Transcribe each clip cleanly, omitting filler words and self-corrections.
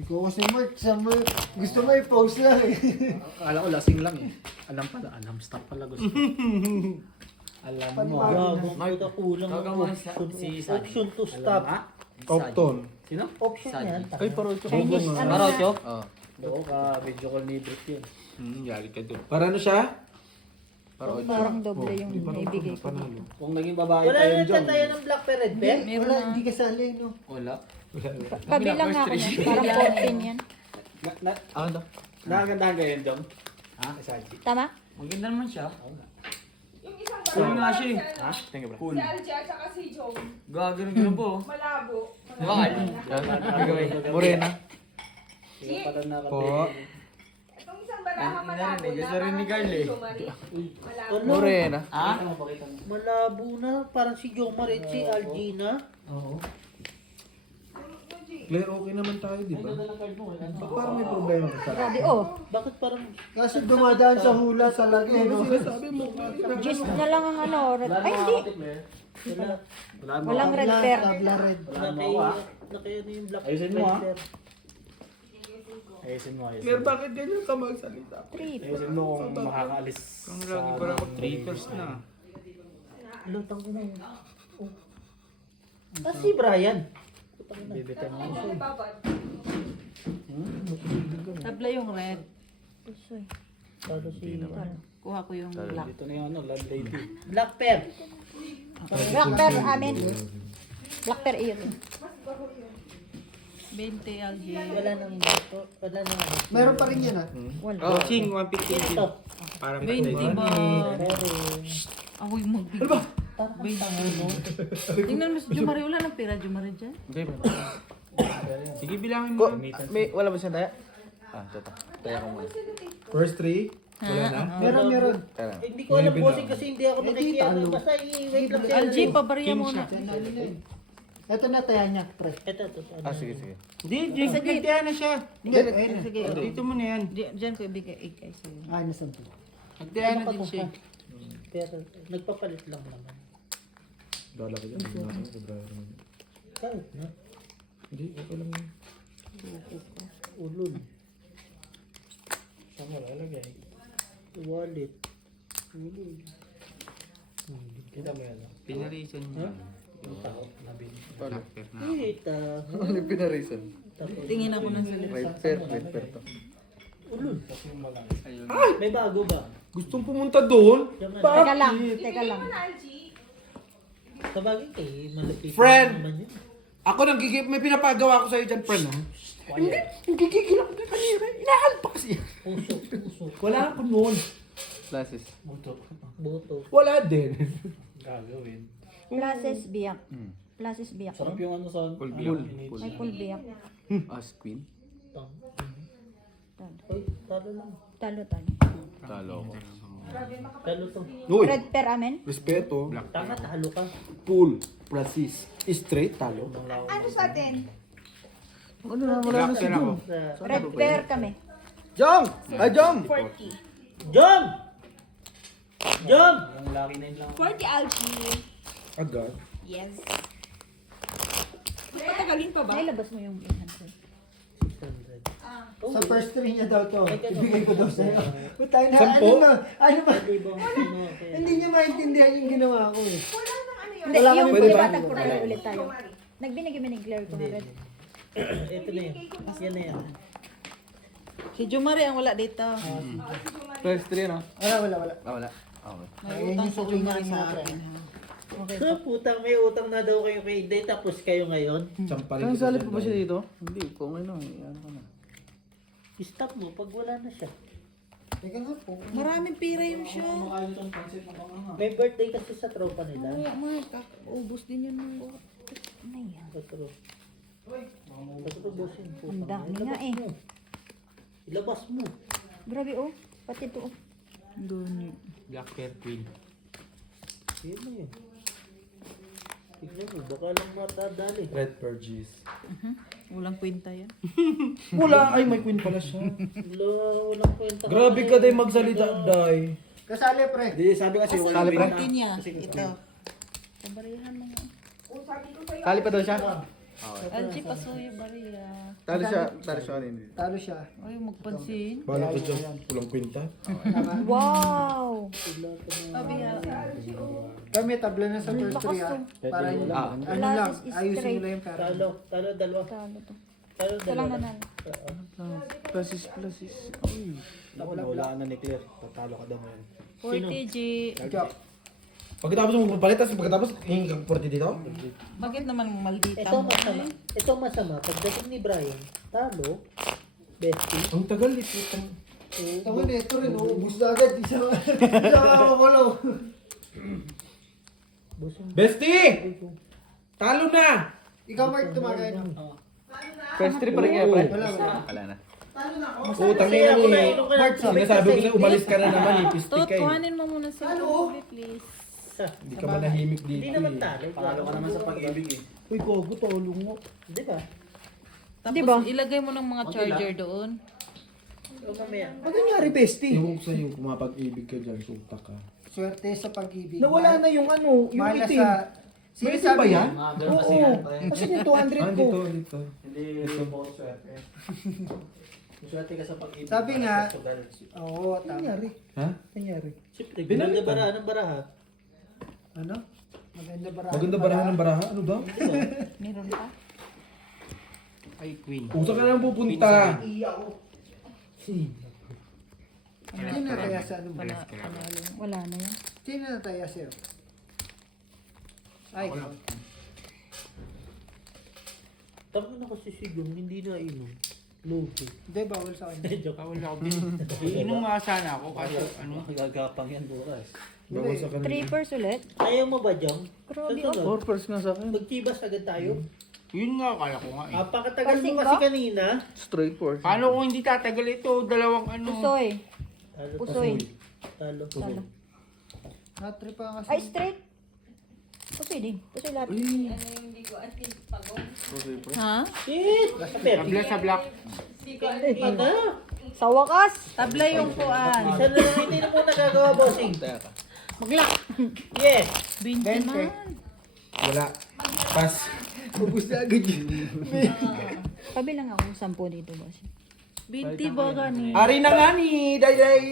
Ikaw kasi Mark, gusto mo i-post lang eh. Akala ko lasing lang eh. Alam pala, stop pala gusto. Alam mo. Mark, kulang ng option to stop. Topton. Sino? Option yan. Ay, Parocho. Chinese, ano na? Parocho? Oo. Oo ka, video call ni Britt yun. Yari ka doon. Para ano siya? Parang doble yung ibigay ko. Kung naging babae Wala pa yun, na Jong. tayo ng Black Red Bear? Wala, hindi kasali, no? Wala. Kabilang nga ako niyan. Parang 14 yan. Ano to? Nakagandahan ka yun, Jong? Ha? Saji. Tama? Maganda naman siya. Yung isang Cool nga babae siya eh. sana, Ha? Thank you, bro. Cool. si Alja at saka si Jong, Gagano po. malabo. Bakit? Morena. Sila pala na Po. Itong isang baraha Ang ina malabo, rin eh, gusto rin ni Carl eh. Jo Marie. Malabo. Morena. Ha? Malabo na. Parang si Jomar at si Algina. Oo. Claire, okay naman tayo, di ba? Parang may problema ka sa Grabe, oh. Bakit parang... Kasi dumadaan sa hula talaga eh, no? Sabi mo, Gist na lang ang ano. Ay, hindi. Walang red Tabla, pair. tabla red. Naki ano yung Black Ayusin mo, Red ah. Bear. Ayusin mo, ayusin Claire, mo. bakit ganyan ka magsalita? Trip. Ayusin mo kung makakaalis Ang lagi para ako trippers na. Lutang ko na yun. Ah, si Brian. Bibita mo. Ano yung babad? Tabla yung red. Pusoy. Paano si... Kuha ko yung black. Dito na yung ano, love lady. Black Bear. Black pair amin. Black pair iyo. 20 LG. Wala nang dito. Wala nang ano. Meron pa rin yan ah. Wala. Oh, Ching, 150. Ito. Parang 20 ba? Pero... Ako yung magbigay. Parang ang tanga mo. Tingnan mo si Jumari. Wala ng pera Jumari dyan. Okay ba? Sige, bilangin mo. Wala ba siya daya? Ah, ito. Daya ko muna. First three. Wala na. Meron. Hindi ko alam bossing kasi hindi ako nakikialam. Basta i-wait lang siya. LG, pabariya muna. Ito na taya niya, pre. Ito. Ah, sige, sige. Hindi, nagtiyan na siya. Hindi, ayun na. Sige, Dito mo na yan. Diyan ko ibigay 8 ay sa'yo. Ah, nasan to? Nagtiyan na din siya. Pero nagpapalit lang naman. Dala ko yan. Kahit na. Hindi, okay lang yan. Ulol. Saan mo lalagay? Wallet. Ulol. Kita mo yan. Pinarisan niya. Yung tao na bin. Kita. Ano yung pinarisan? Tapos Tingin ako ng salita. Right pair to. ulol. Tapos yung malang. May bago ba? Gustong pumunta doon? Diyan Teka lang. Teka lang. Sa bagay kay malapit Friend! naman yun. Ako may pinapagawa ko sa'yo dyan, friend, ha? Hindi, gigigil ako na kanina. Inaalpak siya. Puso. Wala ako noon. Classes. Buto. Boto. Wala din. Gagawin. Places biyak. Places biyak. Sarap yung ano sa... Full ano, biyak. init. May full biyak. As queen? Tang. Talo. Hoy, talo lang. Talo. Talo ko. Talo to. Uy, Red pair amin. respeto. Tanga, talo ka. Pool. Prasis. Straight, talo. Ano sa atin? Ano na, wala na si Jom. Sa... Red pair kami. Jom! Ay, Jom! 40. Jom! Jom! Yung laki na yun lang. 40 algae. Agad. Yes. Patagalin pa ba? Nailabas mo yung 800. 600. Sa first three niya daw to. Ibigay ko daw sa'yo. Tayo na, Sampo? ano ba? Ibang ano, kaya- Hindi niya maintindihan yung ginawa ko eh. Wala nang ano yun. Hindi, Wala yung kami pwede ba? libatag ko na ulit tayo. Nagbinigay mo ng Claire ko na red. Ito na yun. Yan na yan. Si Jumari ang wala dito. First three, no? Wala. Ah, wala. Okay. May Ayun utang yung si suki Jumari namin sa na akin. Ha? Sa putang may utang na daw kayo kay Day tapos kayo ngayon. Sampalin Ang kita salip dyan, pa ba siya Dom. dito? Hindi, kung ano, ano ka na. Stop mo pag wala na siya. Teka nga po. Maraming pira yun siya. May birthday kasi sa tropa nila. Kaya mga ubos din yun. Ano yan? Sa tropa. Sa tropa bosin. Ang dami nga eh. Ilabas mo. Grabe oh. Pati to oh. Doon. Black Bear Queen. Yan na yun. Tignan mo, baka lang matadali. Red Burgess. Walang kwenta yan. Wala, ay may queen pala siya. Walang kwenta. Grabe ka day magsalita, day. Kasali pre. Hindi, sabi kasi wala Salip rin pa? na. Kwenta niya. Ito. Pabarihan mo nga. Kung sabi ko sa'yo, Sali pa daw siya? LG Pasuyo Barilla. Talo siya ano yun. Talo siya. Ay, magpansin. Bala ko dyan, walang kwenta. Tama. Wow! Sabi nga. Kami tabla na sa first three ha. Para ano lang, Lahat is ayusin straight. nyo lang yung pera. Talo dalawa. Talo to. Talo Ito lang dalawa. nanalo. Pluses. Ako, nawalaan na ni Claire. Tatalo ka daw ngayon. 40G. Ikaw. Pagkatapos mo papalit, tapos pagkatapos hingi kang 40 dito? Bakit naman maldita Ito mo? masama. Ito masama. Pagdating ni Brian, talo, bestie. Ang tagal ito. Tama na, ito rin, ubus na agad. Isa makakulo. Bestie! Talo na! Ikaw, Mark, tumagay na. First three pa rin kaya, pre. Wala na. Oo, Kasi tangin ako na na eh. inom ka ng tubig Sinasabi ko kasi sa'yo, umalis ka na naman eh. Tot, Pistik ka eh. kuhanin mo muna si Ruby, please. Hindi ka manahimik dito Hindi naman eh. talo. Panalo ka naman sa pag-ibig eh. Uy, gogo, talo mo. Di ba? Tapos Di ba? ilagay mo ng mga charger doon. O mamaya. Ano nangyari, bestie? Ewan ko sa'yo, kung mapag-ibig ka dyan, sulta ka. Swerte sa pag-ibig. Nawala na yung ano, yung Mahal na itim. sa... May itim ba yan? Mga girl kasi yan, pre. Asan yung 200 ko? Dito. Hindi yung puro swerte. Swerte ka sa pag-ibig. Sabi nga, Sugal. oo, tama. Nangyari? Ha? Nangyari? Siyempre, ganda barahan ng baraha. Ano? Maganda barahan. Maganda barahan ng baraha? Ano ba? Meron pa? Ay, queen. Usa ka lang pupunta. Sino na kaya sa ano mo? Panalo. Wala na yan. Sino na kaya sa'yo? Ay, ikaw. Tama na kasi si Jung, hindi na inom. Lugi. Hindi, bawal sa kanya. Joke. Bawal ako din. Iinom nga sana ako kasi ano. Gagapang yan bukas. Bawal sa kanila. Trippers ulit. Ayaw mo ba, Jong? Grabe, Sa sunod, Purpose nga sa akin. magtibas agad tayo. Yun nga, kala ko nga eh. Apakatagal mo Parsing kasi ba? kanina. Straight force. Paano kung hindi tatagal ito? Dalawang ano. Pusoy. Talo. Pusoy. Talo. Talo. Natrip pa kasi. Ay, straight. Pusoy din. Pusoy lahat. Ha? Shit! Tabla sa black. Ina! Sa wakas. Tabla yung kuan. Isa na lang hindi na mo nagagawa, bossing. Maglock. Yes! 20 man. Wala. Pass. Ubus na agad yun. Pabilang ako 10 dito, boss. 20 ba gani? Ari na nga ni Dayday.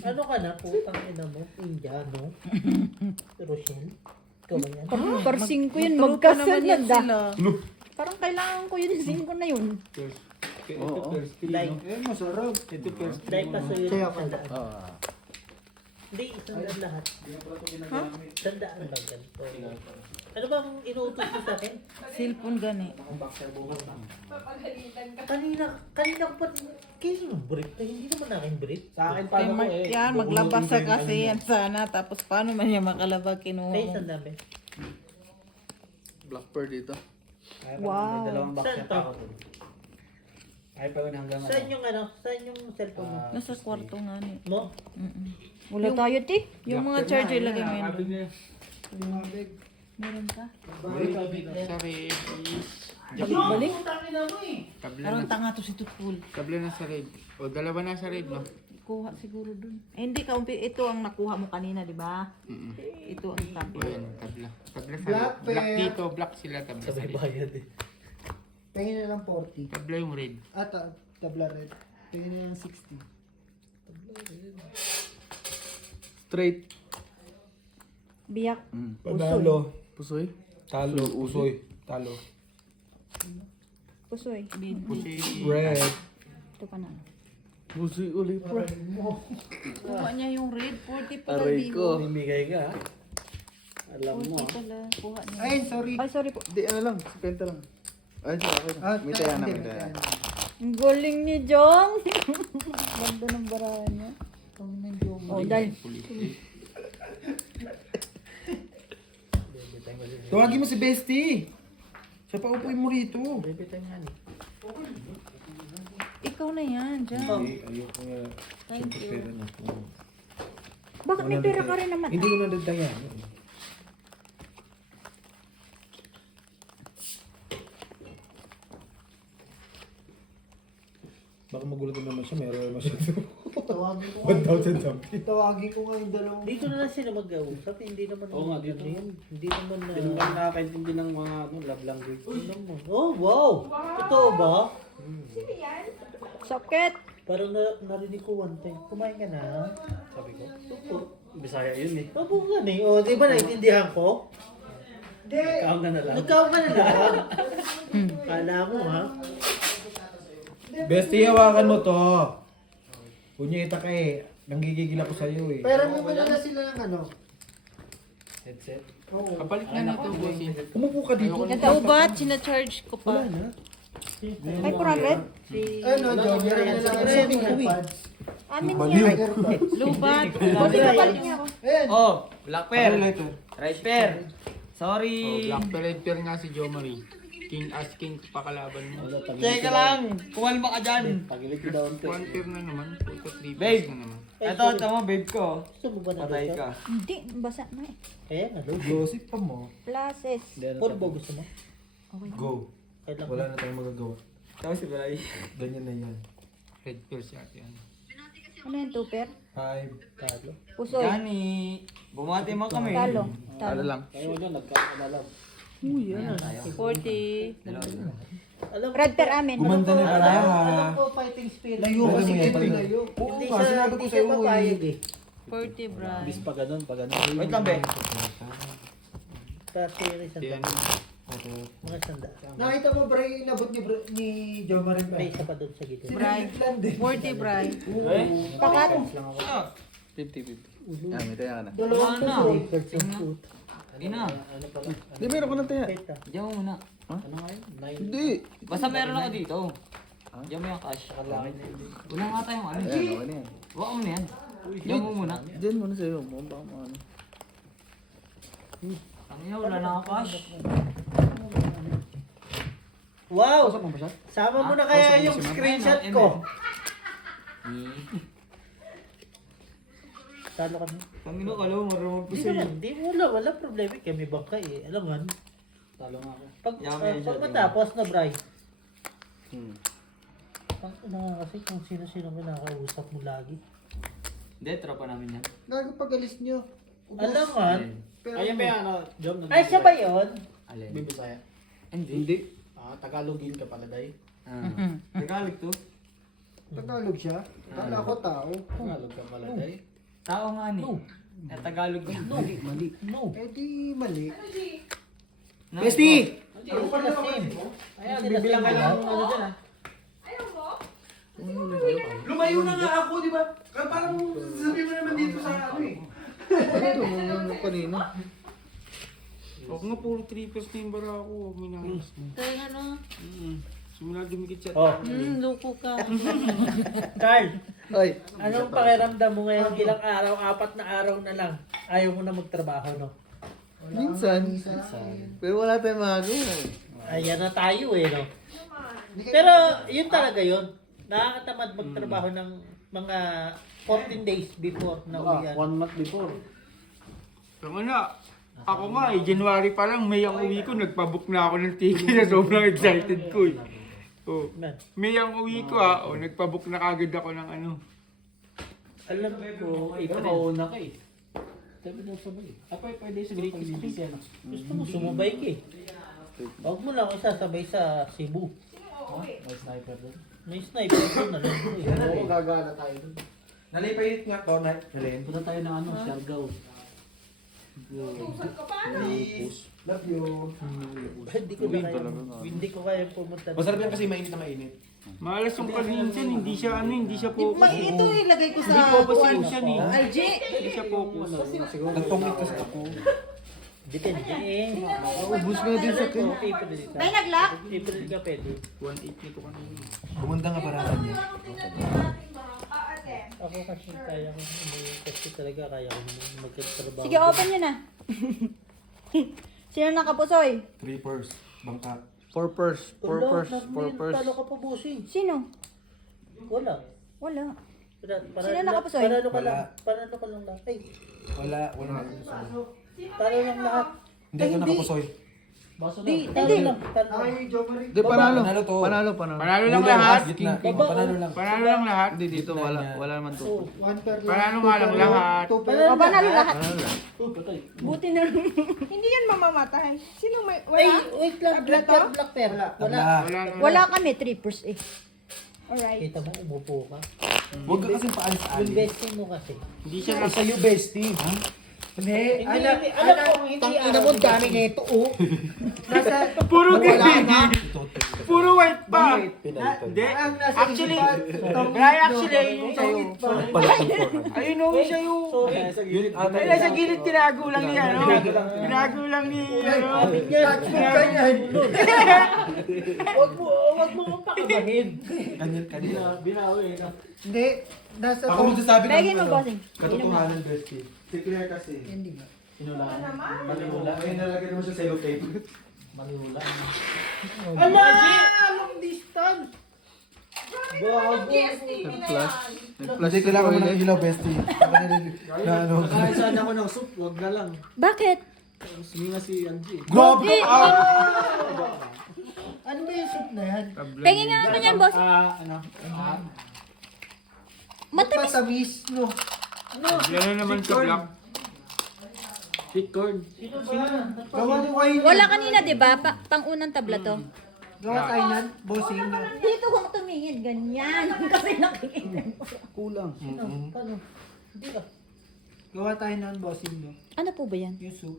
Ano ka na? Putang ina mo. Indiano. Russian. Ikaw ba yan? Par 5 yun. Trupa naman yan Magkasunod sila. Parang kailangan ko yun 5 na yun. Like, Eh, masarap. like pa sa'yo. Kaya ako. Hindi, isang lahat. Sandaan lang ganito. Ano bang inuutos mo sa akin? Cellphone gani. Kanina ko pa, kayo yung brief na hindi naman aking brief. Sa akin Kay paano ko Mark eh. yan, maglabas sa kasi yan sana. Tapos paano man yan makalabag kinuha Ay, mo? isang dami. Blackbird dito. Wow. May dalawang box Saan set to? ako dun. Ay pa yun hanggang Saan yung ano? Saan yung cellphone mo? Nasa kwarto nga ni. Mo? Wala tayo, ti. Yung mga charger lagay mo yun. doon. Lumabig. Meron ka? Sorry, please. Balik. Tabla Parang na. tanga to si Tutpul. Tabla na sa red. O, dalawa na sa red, no? Kuha siguro dun. Eh, hindi ka, ito ang nakuha mo kanina, di ba? Ito ang tabi. Ayan, tabla. Tabla sa Black red. Black pair. dito, black sila, tabla sa red. Bayad eh. Tingin na lang 40. Tabla yung red. At tabla red. Tingin na lang 60. Straight. Biyak. Panalo. Pusoy? Talo. Usoy. Talo. Pusoy. Pusi. Red. Ito pa na. Pusoy ulit. Kuha niya yung red. 40 pala Aray di ko. Mimigay ka ha? Alam 40 pala. Kuha niya. Ay, sorry. Ay, sorry po. Hindi, ano lang. 50 lang. Ay, okay lang. Ah, May taya na, hindi, may taya. Ang galing ni Jong. Ganda ng barahan niya. Oh, dahil. Tawagin mo si Bestie. Siya pa upuin mo rito. Ikaw na yan, dyan. Ayoko nga. Thank you. Pera na. Bakit may pera ka rin naman? Hindi ko na dadaya. Baka magulat naman siya, meron naman siya. Tawagin ko nga. 1,000 something. Tawagin ko nga yung dalawang... Dito na lang sila mag-usap, hindi naman Oo nga, dito. Hindi naman na... Hindi naman nakakaintindi ng mga love language. Oh, wow! Totoo ba? Sino yan? Sakit. Parang narinig ko one time. Kumain ka na? Sabi ko, Bisaya yun eh. Oo nga eh. O, di ba naintindihan ko? Hindi. Kaon ka na lang. Nagkaon ka na lang. Kala mo ha? Bestie, hawakan mo to. Punyeta ka eh. Nanggigigil ako sa'yo eh. Pero may wala na sila ng ano. Headset. Oo. Kapalit na na to, bossing. Umupo ka dito. Nataubat, sinacharge ko pa. Ay, 400? Ano, John? Meron na lang sa AirPods. Amin Baliw. yan. AirPods. Lubat. Buti ka palit niya ako. Ayan. Oh, black pair. Ano ito? Right pair. Oh, Sorry. black red pair nga si Jo Marie. King as king pakalaban mo. Teka lang. Kumalma ka dyan. Pagilid ko daw. One pair na naman. Puto 3 Babe. na naman. Ito, mo, babe ko. Gusto mo ba na Patay gusto? ka. Hindi, basa na eh. Kaya nga, Lord. Gossip pa mo. Places. Paul ba gusto mo? Go. Kailan Wala na tayong magagawa. Tapos si Balay. Ganyan na yan. Red pair si ate yan. Ano yung tuper? 5. Talo. Pusoy. Gani. Bumati mo kami. Talo. Talo lang. Ayaw mo dyan, nagkakalalam. 40. Alam Red pair amin. Gumanda na pala. Alam ko fighting spirit. Layo Pwede kasi mo yan, ito pwede. layo. Oo Hindi nga, siya, sinabi ko hindi sa'yo siya papayag eh. eh. 40, Brian. Bis pa ganun, pa ganun. Wait lang, be. Kasi yung isang Yan. mga sanda. Nakita mo, Bray, inabot ni Jo Marin ba? May isa pa doon sa gitna. Brian. Land eh. 40, Brian. Pakat. 50-50. Dalawang Ano? puso. Birds of food. Ina. Ano pala? Hindi, meron ko na tayo. Peta. Diyan mo muna. Ano nga yun? Nine. Hindi. Basta meron ako dito. Diyan mo yung cash. Kalaki na yun. Wala nga tayong ano. Huwag mo na yan. Diyan mo muna. Diyan mo na sa'yo. Baka ano. Ano yan, wala na ako cash. Wow! Kausap mo ba siya? Sama mo na kaya yung screenshot ko. Talo kami. Pangino ka lang, marunong po Hindi sa'yo. naman, di wala problema. Kami bangka eh. Alam mo, Talo nga ako. pag Yummy, pag yummy. matapos na, Bray. Ang ina nga kasi kung sino-sino mo nakakausap mo lagi. Hindi, tropa namin yan. Gago pag alis nyo. Alam nga. Pero Ayun ba yan, ano, Jom? Ay, siya ba yun? Alin? Bibisaya. Hindi. Tagalogin ka pala, day. Tagalog to. Tagalog siya. Kala ko tao. Tagalog ka pala, day. Tao nga ni. Tagalog ka. No. Eh di mali. Bestie! Ako pa na same. Ayan, bibilang ka lang ano dyan ah. Ayaw mo? Lumayo na nga ako, di ba? Parang sabi mo naman dito sa ano eh. Kanina. Huwag nga puro 3 pairs na yung bara ako. Huwag minahalas mo. Kaya ano? Simula dumikit siya. Oh, Loko ka. Carl. Ay. Anong pakiramdam mo ngayon ilang araw, 4 na araw na lang? Ayaw mo na magtrabaho, no? Minsan. Pero wala tayong magagawa. Ayan na tayo eh, no? Pero yun talaga yun. Nakakatamad magtrabaho ng mga 14 days before na uwian. 1 month before. Tama na. Ako nga eh, January pa lang, May ang uwi ko, nagpabook na ako ng ticket na sobrang excited ko eh. Oh. Man, May ang uwi ko nagpabook na kagad ako ng ano. alam ko, Pero April. mauna ka eh. Sabi daw sabay. Pwede sa Greek Christian. Gusto mo sumubay ka eh. Huwag mo lang ako sasabay sa Cebu. May sniper doon. May sniper doon na lang eh. Oo, gagana tayo dun. Nalipay nga to, Nalin. Punta tayo ng ano, Siargao. Usap ka pa, ano? Please. Love you. Hindi ko kaya pumunta. Masarap yan kasi mainit na mainit. Malas yung minsan, hindi siya focus. Ito ilagay ko Hindi sa focus yung siya ni. IG. Hindi siya focus. Nagtungkit kasi ako. Depende eh. Ubus nga din sa akin. April ka. May nag-lock? April ka pwede. 1.8 nito kanina. Gumanda nga paralan niya. Ate. Ako kasi kaya ko. Kasi talaga kaya ko magkatrabaho. Sige, open nyo na. Sino nakapusoy? 3 purse. Bangka. 4 pairs. 4 pairs. 4 pairs. Talo ka pa busing. Sino? Wala. Wala. Sino nakapusoy? Panalo ka Wala. lang. Panalo ka lang lahat. Ay, Wala nakapusoy. talo lang lahat. Hindi ka nakapusoy. Baso Di, na. hindi. Ay, Jo Marie. Di, panalo. Panalo to. Panalo. Panalo lang lahat. Gitna. Baba. Panalo lang. Panalo lang lahat. Hindi, dito wala naman to. Oh, One per lang. Panalo nga lang lahat. Two per O, panalo lahat. Panalo lang. Buti na rin. Hindi yan mamamatay. Sino may... Ay, Wala? wait lang. Black Tabla pair, black pair. Wala. Wala lang. Wala kami, trippers eh. Alright. Kita mo, umupo ka. Huwag ka kasing Yung paalis-alis. bestie mo kasi. Hindi siya Sa sa'yo, bestie. Hindi. Hindi, alam ko, hindi. Tangina mo, dami nito, oh. Nasa... Puro Wala green. na. Puro white pa. Hindi. Ang nasa Actually, isipan, kaya actually, ayun yung sa'yo. tongit pa. Ayun yung sa'yo. Sorry. Ay, nasa gilid tinago lang niya, no? Tinago lang ni, ano? Touchbook ka yan. Wag mo kong pakabahin. Kanina. Binawi na. Hindi. Nasa... Ako magsasabi ng Begin mo, bossing. katotohanan, bestie. Si Claire kasi. Hindi nga. Ano naman? Maniwala. Ay, nalagyan mo siya sa tape. Maniwala. Ala! Long distance! GST na yan. Hindi, kailangan mo ng ilaw, bestie. Ako na ano. Saan ako ng soup, wag na lang. Bakit? Sige nga si Angie. Grabe! Ano ba yung soup na yan? Pengi nga ano yan, boss. Matamis. Matamis, no? Yan na naman sa black. Sweet corn. Gawa mo kayo. Wala kanina, di ba? Pang-unang tabla to. Gawa tayo nan, bossing na. Dito kung tumingin, ganyan. Kasi nakikita mo. Kulang. Paano? Hindi ka. Gawa tayo nan, bossing, no? Ano po ba yan? Yung soup.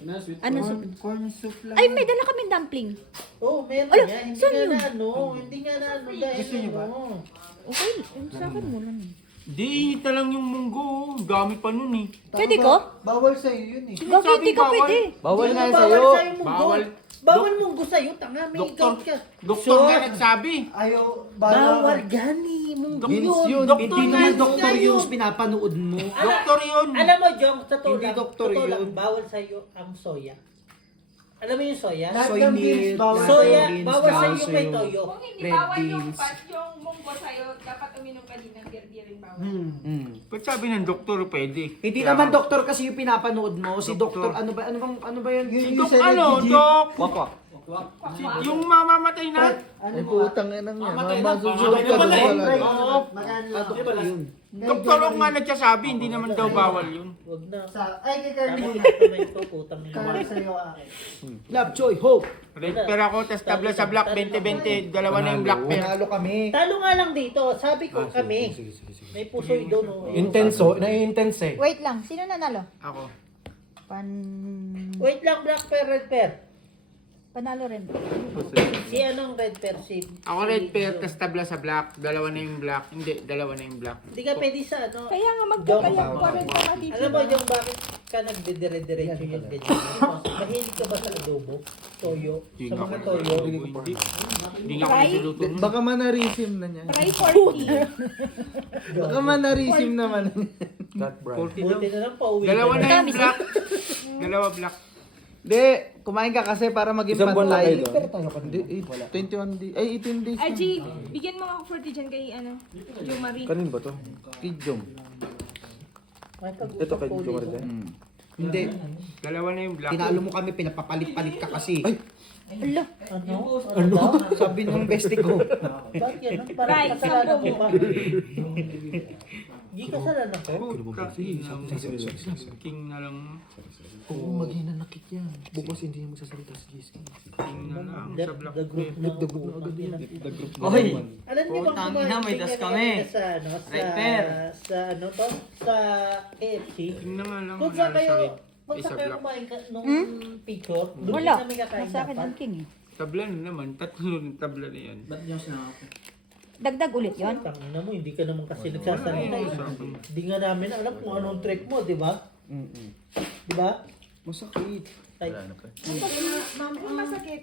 Ano, sweet Ano soup? Corn soup lang. Ay, may dala kami dumpling. Oh, meron Ala, nga. Hindi saan nga yun? na ano. Hindi nga na ano. Dahil Gusto niyo ba? ano. Okay, yung sa akin mo lang. Di, inita lang yung munggo. Ang dami pa nun eh. Pwede ko? Bawal sa'yo yun eh. Bakit hindi ka bawal? pwede? Bawal nga Bawal sa'yo. sa'yo munggo. Bawal. Bawal munggo sa'yo. Tanga, may Doktor. gout ka. Doktor nga nagsabi. Ayaw, Bawal gani. Munggo Vince yun. yun. Doktor Hindi naman nga doktor yun. yung pinapanood mo. Doktor yun. Alam mo, Jong, sa totoo Hindi lang, doktor totoo lang, yun. bawal sa'yo ang soya. Alam mo yung soya? Lahat Soy ng milk, beans bawal. Soya, beans, bawal bawal sa'yo yung may sa'yo. toyo. Kung hindi Red bawal yung beans. yung munggo sa'yo, dapat uminom ka din ng beer, di rin bawal. Ba't sabi ng doktor pwede? Hindi Kaya- naman doktor kasi yung pinapanood mo. Si Doktor. doktor, ano ba yan? Si Yung Dok, sa ano, legit. Dok? Wakwak. Yung mamamatay na? Ano Ay, mo? putang ina niya. Mamatay na. Masusunod ka Mamatay doon na. talaga. Oo. Magkano lang? Doktor ang nga nagsasabi, hindi naman daw bawal yun. Huwag na. Ay, kay Carly Tama muna. yung kamay ko, putang ina. Carly sa'yo akin. Love, joy, hope. Red pair ako, tas tabla sa black, 20-20, dalawa na yung black pair. Panalo kami. Talo nga lang dito. Sabi ko kami. May pusoy doon. Oh. Intenso, na-intense eh. Wait lang, sino nanalo? Ako. Wait lang, black pair, red pair. Panalo rin. Si anong red pair? Si... Ako red pair, tas tabla sa black, dalawa na yung black. Hindi, dalawa na yung black. Hindi ka pwede sa ano. Kaya nga Jong, magkakayang pa rin ka dito. alam mo yung bakit ka nagdidire-diretso yung ganyan? Mahilig ka ba sa adobo? Toyo? Sa mga toyo? Hindi nga ako nagluluto nun. Baka manarisim na niya. Try 40. Baka manarisim naman. God, bro. 40 Buti daw. na lang pauwi. Dalawa na yung Tamis, black. Dalawa black. Hindi, kumain ka kasi para maging Isang buwan lang pantay. kayo doon? Hindi, 21 days. Ay, 18 days. Aj, bigyan mo ako 40 dyan kay ano, Jo Marie. Kanin ba to? Kay Jom. Ito kay Jong Hindi. Dalawa na yung black. Tinalo mo kami, pinapapalit-palit ka kasi. Ay, Ala, Ano? sabi ng bestie ko. Bakit yan? Parang Right, kasalanan sampo ko mo. pa. Hindi kasalanan ko. King na lang. Oo, maghinanakit yan. Bukas hindi niya magsasalita si Jessica. King na lang sa black The group pair. na agad yun. Oy! Alam niyo bang Putang ina, may das kami. sa ano Right there. sa ano to sa KFC King na nga lang. kung Wala saan na sa kayo red. kung Isa saan kayo black. kumain nung picture doon wala. kami kakain Nasa akin dapat ang king eh. Tabla na naman. Tatlo ng tabla na yan. Ba't niyo sinako? Dagdag ulit yon. tangina mo hindi ka naman kasi nagsasalita eh. Hindi nga namin alam kung anong trick mo di ba di ba Masakit. ay Masakit.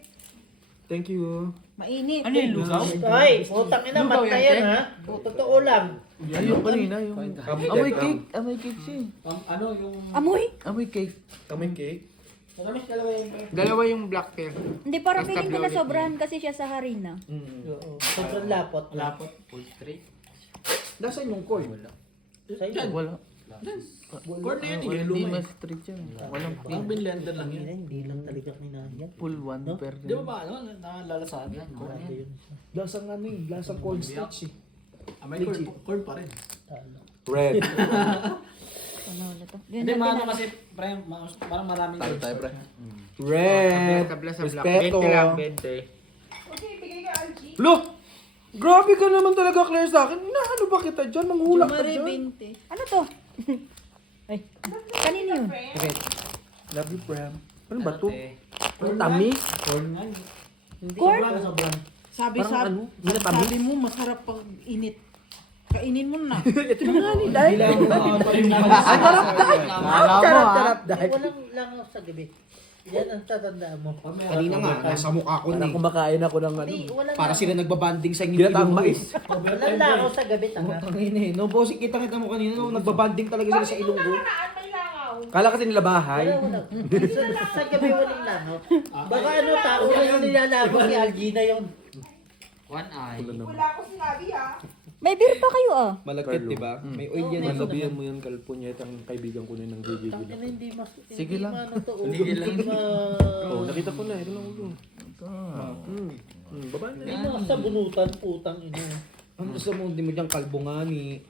Thank you. Mainit. Ano yung lugaw? ay putang ina Lugaw mata yan, yan Ted. ha totoo lang Ayun kanina yung... Amoy cake. Amoy cake siya. Ano yung... Amoy? Amoy cake. Kaming cake. Dalawa yung black pair. Hindi, parang Basta feeling ko blow na sobrahan kasi siya sa harina. oo sobrang lapot Lapot. Full straight. Nasaan yung coin? Sa'yo. Wala. Corn na yan eh. Hindi mas strict yan. Walang Ang binlender lang Hindi yan. na, hindi lang talaga kinahiyat. full one No? per Di ba ba ano? Nalalasahan yan. Corn yan. Lasang ano eh, lasang cornstarch eh. May corn pa rin. Red. Ano na to? Hindi, maano kasi, pre, parang maraming Tayo tayo, pre. Red. Tabla sa black. Respeto. 20 lang, 20. Okay, bigay ka, Algie. Look! Grabe ka naman talaga, Claire, sa akin. Ano ba kita dyan? Manghulak ka Jumare dyan. 20. Ano to? Ay, kanino yun? Love you, Prem. Ano ba to? Ang tamis? Corn nga yun. Corn? Sobrang. Sabi Parang sa ano? Hindi na tamis? sabi mo masarap pag init. Kainin mo na. Ito na nga ni Dai. Ang Ang sarap, Dai. Kala mo, Sarap, Dai. Walang langaw sa gabi. Yan ang tatandaan mo. Kanina nga, nasa mukha ko Parang na kumakain ako ng ano. Hindi, walang Para sila nagbabanding sa inyo. Ginataang mais. Walang langaw sa gabi, tanga. Tangina eh. No, boss, kita mo kanina, no, nagbabanding talaga sila sa ilong ko. Nakaraan may langaw. Kala kasi nila bahay. Wala. Sa gabi walang langaw. Baka ano, tao na yung nilalabo si Algina yun. One eye. Wala ko sinabi ha. May beer pa kayo ah. Malagkit, di ba? May oil yan. Nasabihan mo yan, Kalpunyet, ang kaibigan ko na ng gigigil. Tangina, hindi mas... Sige lang. Hindi Oh, nakita ko na. Ito lang ulo. Baba na. Hindi mo sa bunutan, putang ino. Ano gusto mo, hindi mo dyan kalbo nga ni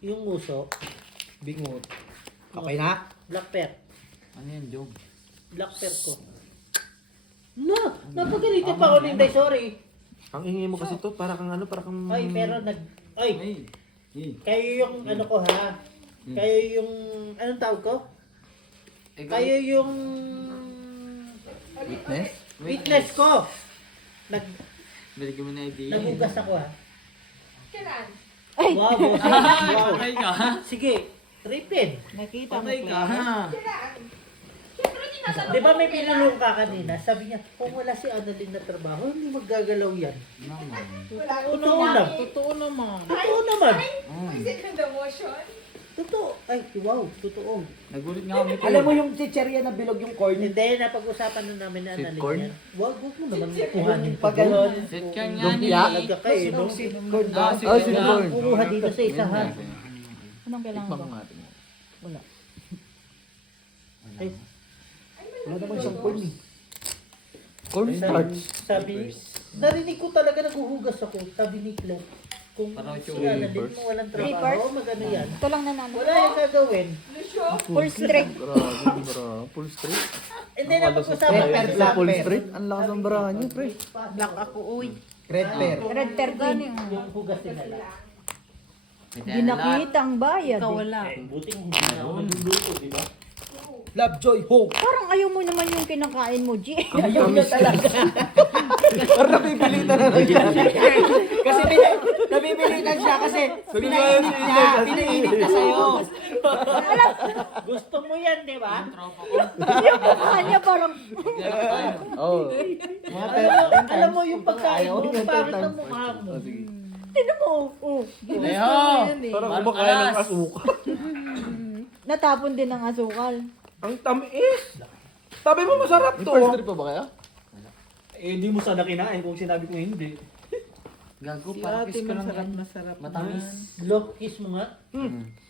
Yung uso, Bingot. Okay na? black pepper. Ano yan, Jog? Black pepper ko. No! Napagalitin pa ako ng day, sorry. Ang ingay mo kasi to, para kang ano, para kang... Ay, pero Ay! Kayo yung ano ko ha? Kayo yung... Anong tawag ko? Kayo yung... Witness? Witness ko! Bigyan mo na idea. Nagugas ako ha? Kailan? Wow, boss. Wow. Patay ka. Sige, tripin. Nakita mo Patay ka. Kailan? Siyempre, hindi nasa Di ba may pinulong ka kanina? Sabi niya, kung wala si Annalyn na trabaho, hindi maggagalaw yan. Wala ko Totoo lang. Totoo naman. Totoo naman. Is it in the motion? Totoo. Ay, wow, totoo. Nagulit nga kami. Alam mo yung chicherya na bilog yung corn? Hindi, napag-usapan na namin na Sweet Annalyn corn? yan. Wag mo naman kuhanin pa Pag ganon. Sit ka nga ni. Talaga kayo, no? Corn ba? Ah, sweet corn. Kumuha dito sa isahan. Anong kailangan Tikman ko? mo natin. Ay, Wala naman siyang corn eh. cornstarch. Sabi, narinig ko talaga naghuhugas ako. Sabi ni Claire, kung Parang si yung Annalyn mo walang trabaho, magano yan. Ito lang nanalo. Wala yung gagawin. Lucio? Full strength. Grabe, bro. Full street. Hindi na pag-usapan. Pepper, black Full pepper. street? Ang lakas ng barahan niyo, pre. Black ako, uy. Red pear. Red pear queen. Yung hugas nila lang. Ginakita ang bayad. Ikaw Eh. wala. Buti kung hindi na ako nagluluto, di ba? Love, joy, hope. Parang ayaw mo naman yung kinakain mo, G. Ayaw niya talaga. Parang napipilitan na lang siya. Kasi napipilitan siya kasi pinainit niya. Pinainit niya sa'yo. Gusto mo yan, di ba? Yung mukha niya parang... Oh. Alam mo yung pagkain mo, pangit ng mukha mo. Tinan mo. Oh. Leo! Parang kumakain ng asukal. Natapon din ang asukal. Ang tamis. Sabi mo masarap May to. first trip pa ba kayo? Eh, hindi mo sana kinain kung sinabi ko hindi. Gago, Si parang ate kiss ko lang masarap, yan. masarap. Matamis. Look, kiss mo nga.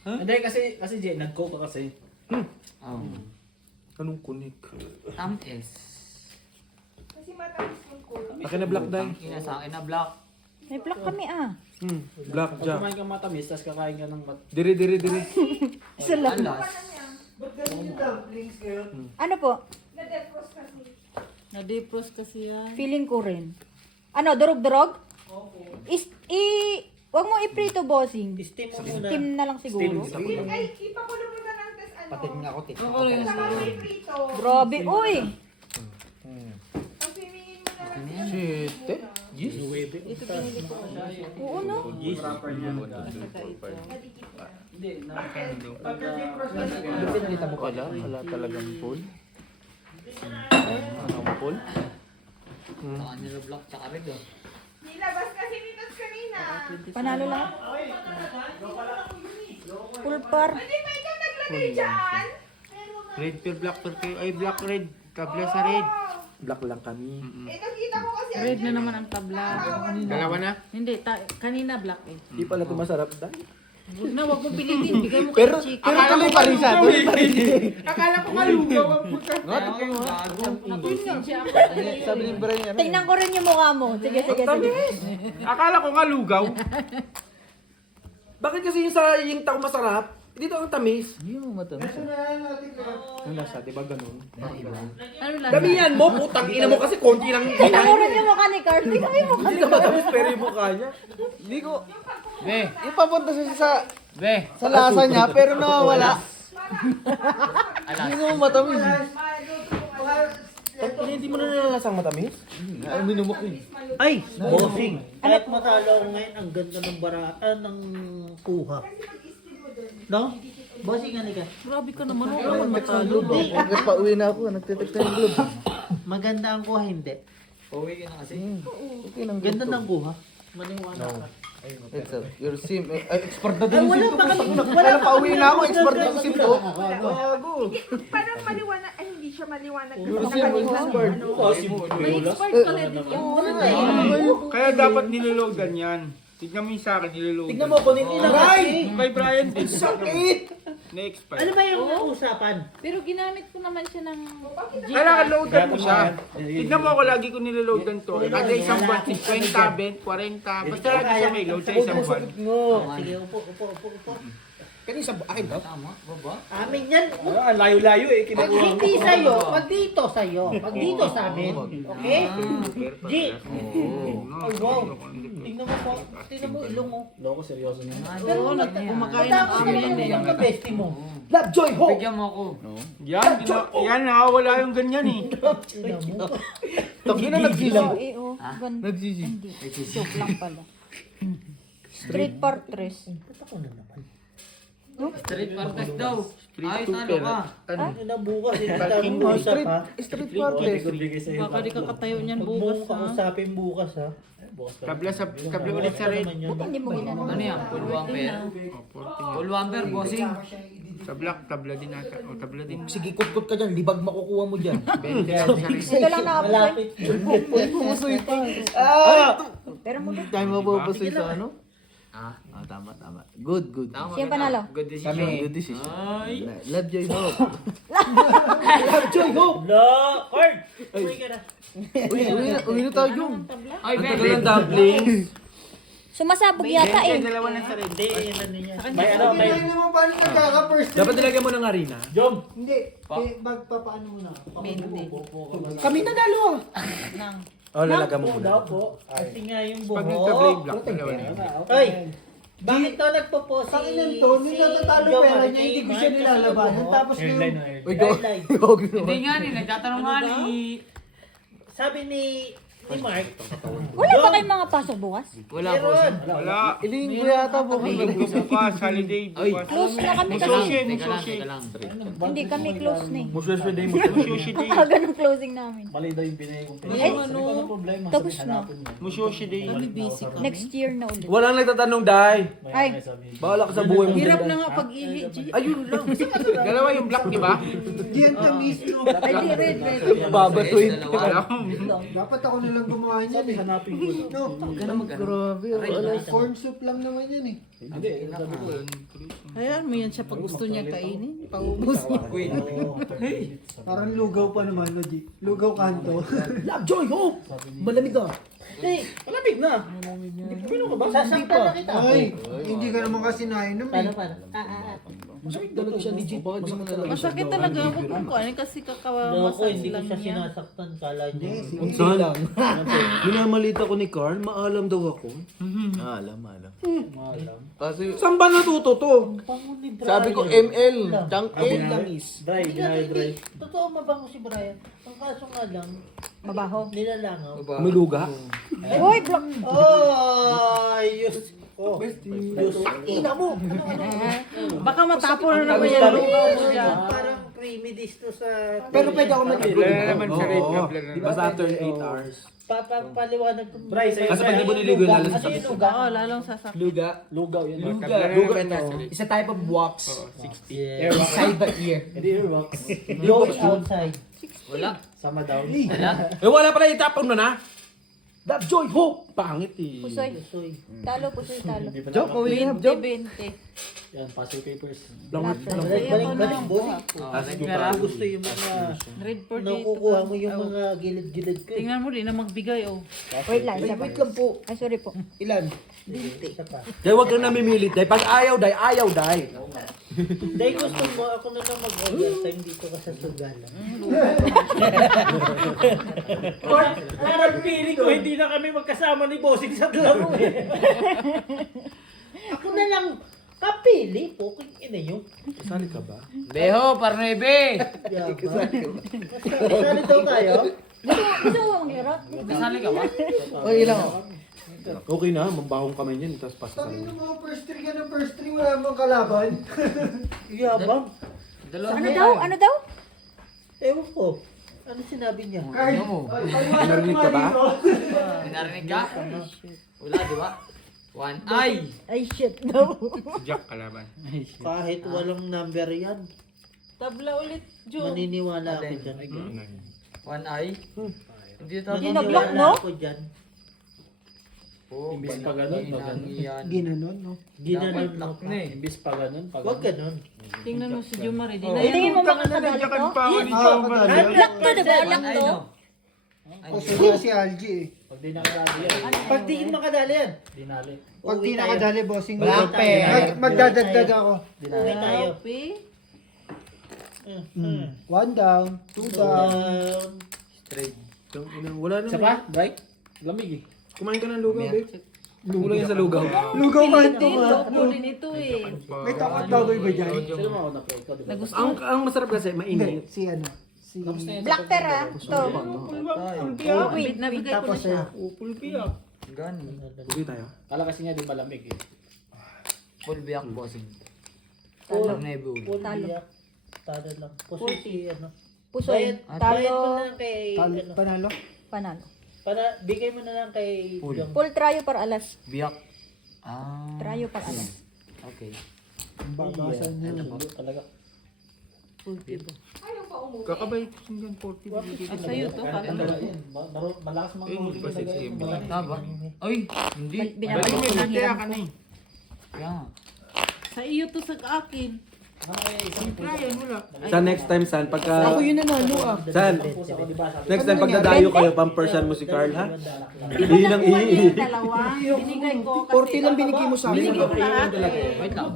Hindi, kasi Jay, nag-coke ka kasi. Oh. Anong kunik? Tamis. Kasi matamis yung cool. Akin na black dye. Ina sa akin na black. May black kami ah. Black Pag jack. kumain ka matamis, tapos kakain ka ng Diri. Isa lang. Alas. Ba't ganun yung dumplings kayo? Ano po? Na-defrost kasi. Na-defrost kasi yan. Feeling ko rin. Ano, durog-durog? Wag mo iprito, bossing. Steam mo muna. Steam na lang siguro. Ay, ipakulo mo na lang tas ano. Patin nga ako, tit. Saka may prito. Grabe, uy! Tapos himingin mo na lang. Shit. Oo, no? Pinalita mo Wala, wala talagang full. Ano full? Sa kanila black, tsaka red oh. Nilabas kasi nitas kanina. Panalo lahat. Pulpar. Hindi ba ikaw naglagay dyan? Red per black per kayo. Ay, black red. Tabla sa red. Black lang kami. Eh, nakita ko kasi. Red na naman ang tabla. Dalawa na? Hindi, kanina black eh. Hindi pala ito masarap dahil. Huwag mo pilitin. Bigay mo Pero kay Chika. tuloy pa rin siya. Tuloy pa rin siya. Akala ko kalugaw ang puta. Sabi ni Brian, Tingnan ko rin yung mukha mo. Sige, sige, sige. Akala ko kalugaw. Bakit kasi yung tao masarap? Dito ang tamis. hindi mo matamis. Ang lasa, di ba ganun? Ano lang? Damihan mo, putang ina mo kasi konti lang Tingnan ko rin yung mukha ni Carl. Tingnan mo yung mukha Hindi ni na Carl. matamis pero yung mukha niya. Hindi ko, Be, yung papunta siya be. sa lasa niya, pero nawawala. Hindi mo matamis. Hindi mo na nalalasang matamis? Ay, minumok yun. Ay, bossing. Kahit matalo ako ngayon, ang ganda ng baraan ng kuha. No? Bossing, ano ka? Grabe ka naman. Huwag naman matalo. Pagkat pa uwi na ako, nagtitik na yung globe. Maganda ang kuha, hindi. Okay lang Ganda ganito. ng kuha. Maniwala ka. It's a, your sim. Expert na Ay, din wala sim pa ko. kami. Wala pa uwi na ako, expert na sim ko. Parang maliwanag, ay hindi siya maliwanag. Your sim, expert. May expert ka rin din yung Kaya dapat niloloadan yan. Tignan mo yung sa akin, niloloadan. Tignan mo, kunin nila kasi. Kay Brian din. Sakit! Na-expire. Ano ba yung usapan? Pero ginamit ko naman siya ng Kailangan loadan mo siya. Tignan mo ako, lagi ko niloloadan to. Kada isang buwan, 50, 20, 40. Basta lagi siya may load sa isang buwan. Sige, upo. Kanina sa akin ba? Amin yan. Ah, layo-layo eh. Pag hindi sa'yo, pag dito sa'yo, pag dito sa amin. Okay? G. Ay, wow. Tingnan mo po. Tingnan mo, ilong mo. Loko, seryoso na. Oo, kumakain ng Matapos amin. mo yung kabesti mo. Lovejoy, ho! Yan, yan nakawala yung ganyan eh. Tangina nagsilang. Eh, oh. Ganda. Nagsisi. Hindi. Joke lang pala. Street Fortress. Street Partes daw. Ayos na ka. Ano na bukas? Ito mo usap ha. Street parties. Baka di ka katayo niyan Huwag bukas mong ha. kausapin bukas ha. Tabla ulit sa red. Buti hindi mo ginano. Ano yan? Full wamper? Full wamper, bossing. Sa black, tabla din ata. O, tabla din. Sige, kut-kut ka dyan. Libag makukuha mo dyan. 20 sa red. Ito lang nakapusoy. Malapit. Pusoy pa. Pero mo Tayo mapupusoy sa ano? Tama. Good. Siya panalo. Good decision. Good decision. Love Joy Hope. Lovejoy, ho! No! Cord! Uy ka na. Uwi na tayo yung. Ay, Ang Ben. tagal ng dumplings. Sumasabog yata eh. Dalawa na sa red. Hindi, yan ano niya. May ano, may... Dapat nilagyan mo ng harina. Jom! Kami na dalawa. Oh, lalagyan mo muna. Daw po. Kasi nga yung Pag nagtabla yung buhok. black, dalawa na yun. Ay! Bakit to nagpo-po si... Hindi natatalo pera niya, hindi ko siya nilalabanan. Tapos yung... Uy, go. Hindi nga ni, nagtatanong nga ni... Sabi ni Mark, Wala ba kayong mga pasok bukas? Wala, meron. bossing. Wala. Ilingin ko yata po. Bukas, holiday, bukas. Close na kami kasi. Musoshi. Hindi kami close na eh. Musweswe day mo. Musoshi day. Aga ng closing namin. Yung ano, Tapos na. Musoshi day. busy ka. Next year na ulit. Walang nagtatanong, Day. Ay, Bahala ka sa buhay mo. Hirap Day. na nga pag-ihi, G. Ayun lang. Dalawa yung black, di ba? Ay, di, red. Babatuin. Dapat ako nalang gumawa niyan eh. Hanapin ko lang. No, Grabe. corn soup lang naman yan eh. Hayaan mo yan siya pag gusto niya kainin. Paubos niya. Parang lugaw pa naman, no, G? Lugaw kanto. Lovejoy, ho! Malamig ka. malamig na. Sasaktan na kita. Ay, hindi ka naman kasi nainom eh. Paano? Masakit talaga siya, legit. Masakit talaga. Masakit talaga ako kung ano kasi Loko, kakawamasas hindi ko lang siya niya. sinasaktan. Kala niya. Unsan lang. Minamalita ko ni Carl, maalam daw ako. Alam. Kasi Saan ba natuto to? sabi ko ML. Chunk A. Langis. Dry. Totoo mabango si Brian. Ang kaso nga lang, mabaho. nilalangaw. May luga? Uy, block. Ay, Diyos ko. Ina mo! Baka matapon na naman yan. Parang creamy dish to sa... Pero pwede ako mag-ibig. Wala naman sa red, tabla na. Basta after 8 hours. Papaliwanag ko. Bryce, Kasi pag di mo niligo, lalo sa Ano tabi. yung luga? Oo, lalong sasaktan. Luga. Lugaw yan. Tabla Luga. na Luga naman ito. nasa red. It's a type of wax. Oo, 60. Yeah. Inside the ear. Goes outside. Wala. Sama daw. Eh, wala pala itapon mo na. Love, joy, hope. Pangit eh. Pusoy. Pusoy. Talo, pusoy, talo. Joke, mawili na, joke. 20-20. Yan, puzzle papers. Lang, Balik, boss. Pera. Gusto yung mga Red for dito. nakukuha mo yung mga gilid-gilid ko. Tingnan mo rin na magbigay, oh. Wait lang, isa pa. Wait lang po. Ay, sorry po. Ilan? Isa pa. Dahil huwag kang namimilit. Dahil pag ayaw, dahil. Dahil gusto mo, ako na lang mag-overtime dito ka sa Sugala. Parang feeling ko hindi na kami magkasama ni Bossing sa laro eh. Ako na lang kapili po kung ina yun. Kasali ka ba? Beho, Parnebe! Yaba. Kasali daw tayo? Gusto mo manglaro? Kasali ka ba? Okay lang. Okay na, mambahong kami niyan. Tapos Sabi pasasalin. ng mga first three ka ng first three, wala mong kalaban. Yabang. Ano daw? Ano daw? Ewan ko. Ano sinabi niya? Kahit, Narinig ka ba? Narinig ka? Wala, di ba? One eye! Ay, shit daw. Jack kalaban. Kahit walang number yan, Tabla ulit, Jun. maniniwala ako dyan. One eye? Hindi ito. Ginablock mo? Maniniwala ako dyan. Oh, Imbis pa ganun, pag ganun. ginanon, no? Ginanon Dapat lock mo. na eh. Imbis pa ganun, pag Huwag ganun. Tingnan mo si Jumar, eh. Oh. Tingin mo Tanga na makakadali nandiyan to? pa ako dito. Lock to, di ba? Lock One eye, to. no? Kasi nga si Algie eh. Pag di nakadali yan, Pag di makadali yan, dinali. Pag uwi di tayo. nakadali, bossing. Black pen. Magdadagdag ako. Uwi tayo. Copy. One down, two down. Straight. Wala na. Isa pa, Bright? Lamig eh. Kumain ka ng lugaw, babe. Lugaw yan sa lugaw. Lugaw ka ito Hindi, ba? loco din ito, eh. May takot baboy ba dyan? Sino mo ako na-play ko, diba? Ang masarap kasi, Hindi, mainit. si ano? Si... Black ter, ah. Ito. Wait, nabigay ko na Tapos siya. Upul biyak. Gani. Uwi tayo. Kala kasi nga di malamig eh. Full biyak, Bossing. Talo. Parnebe ulit. Full Talo. biyak. Talo lang. Pusoy, ano. Pusoy. Bayad mo Talo. na lang kay, ano. Panalo? Panalo. Bigay mo na lang kay Full. Jong. Full trayo para alas. Biyak. Ah. Trayo para alas. Okay. Ang babasan niya. Talaga. Full tibo. Ayaw pa umuwi. Kakabay ko singgan 40. Ah, sa'yo to. Kala mo. Malakas mga Eh, hindi pa huli. 6 AM. Taba? Ay, hindi. Binabalik ko ng hiram ko. Kaya nga. Sa iyo to sa akin. Sa next time, San, pagka... Ako yun nanalo ah. San, next time pagdadayo kayo, pampersan mo si Carl, ha? Hindi nang Yung dalawa. Binigay ko kasi. 40 lang binigay mo sa akin. Binigay ko lahat. Wait lang.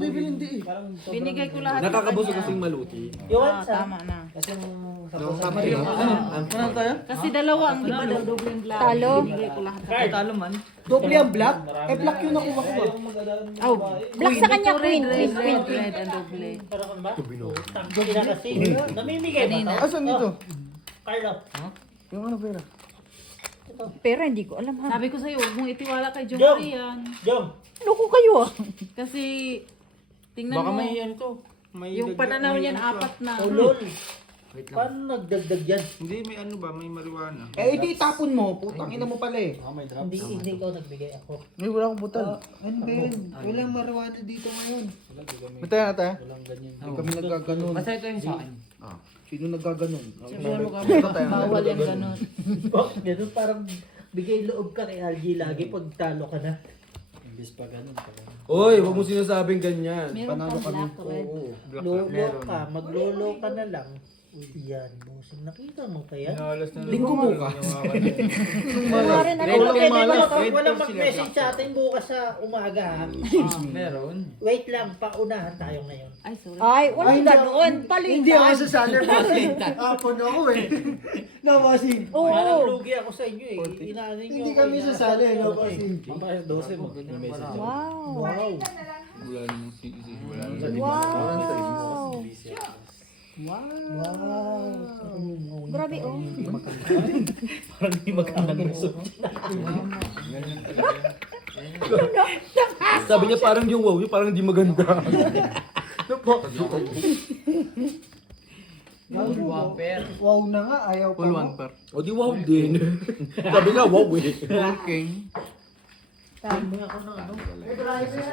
Binigay ko lahat. Nakakabusog kasing maluti. Yung Tama na. Tama rin. Ano tayo? Kasi dalawa ang di ba daw doble yung black. Talo. Binigay ko lahat. Talo man. Doble ang black? Eh, black yung nakuha ko ba? Oh, black sa kanya queen. Queen. Red and doble. Parang ba? Tangkina kasi. Namimigay ba ito? Asan dito? Carlo. Yung ano pera? Pero hindi ko alam ha. Sabi ko sa'yo, huwag mong itiwala kay Jong Jong. Marian. Jong. Loko kayo ah. Kasi, tingnan Baka mo, may ano to. May yung dagdag- pananaw may niyan ano to. apat na. Oh, lol. Wait lang. Paano nagdagdag yan? Hindi, may ano ba? May marijuana. Eh, di tapon mo. Putang ina mo pala eh. May drop. Hindi ikaw nagbigay ako. May wala akong butal. Ano ba yun? Walang marijuana dito ngayon. Mataya na tayo? Walang ganyan. Hindi kami nagkaganon. Basta ito yung sa akin. Sino nagkaganon? Siguro ka bawal yung ganun. Bakit ganun? Parang bigay loob ka kay Algie lagi pag talo ka na. Imbis pa ganun. Oy, huwag mo sinasabing ganyan. Meron Panalo pang kami. black, red. Oo. Lolo ka, maglolo ka na lang. Uy, yan, bossing. Nakita mo kaya? Nahalas na Linggo mo ka. Wala rin ako. Walang mag-message sa atin bukas sa umaga ha. Meron. Wait lang, paunahan tayo ngayon. Ay, sorry. Ay, walang ganoon. Hindi ako sa salar, bossing. Apon ako eh. No, bossing. Parang lugi ako sa inyo eh. Inaano nyo Hindi ako, kami sa inaasar salar, nyo no, ako eh. bossing. Mamaya 12 mo. May message. Wow. Wow. Wala namang sisi. Wala Wow. Wow. Grabe oh. Parang hindi magkakagusto. Sabi niya parang yung wow, yung parang hindi maganda. Wamper. Wow na nga, ayaw pa mo. O di wow din. Sabi nga wow eh.